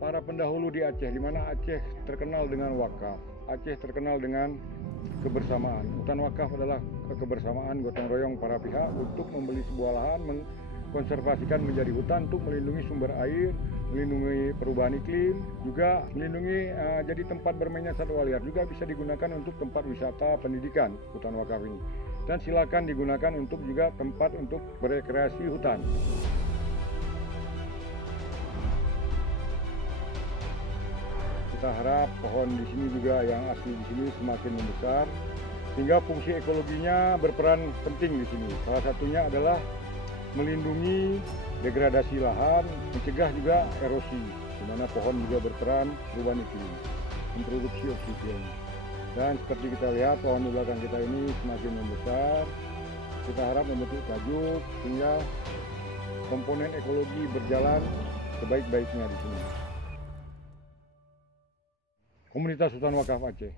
para pendahulu di Aceh, di mana Aceh terkenal dengan wakaf, Aceh terkenal dengan kebersamaan. Hutan wakaf adalah kebersamaan gotong royong para pihak untuk membeli sebuah lahan, mengkonservasikan menjadi hutan untuk melindungi sumber air, melindungi perubahan iklim, juga melindungi jadi tempat bermainnya satwa liar, juga bisa digunakan untuk tempat wisata pendidikan hutan wakaf ini. Dan silakan digunakan untuk juga tempat untuk berekreasi hutan. Kita harap pohon di sini juga yang asli di sini semakin membesar, sehingga fungsi ekologinya berperan penting di sini. Salah satunya adalah melindungi degradasi lahan, mencegah juga erosi, di mana pohon juga berperan perubahan iklim, memproduksi oksigen. Dan seperti kita lihat, pohon di belakang kita ini semakin membesar. Kita harap membentuk tajuk sehingga komponen ekologi berjalan sebaik-baiknya di sini. Komunitas Hutan Wakaf Aceh.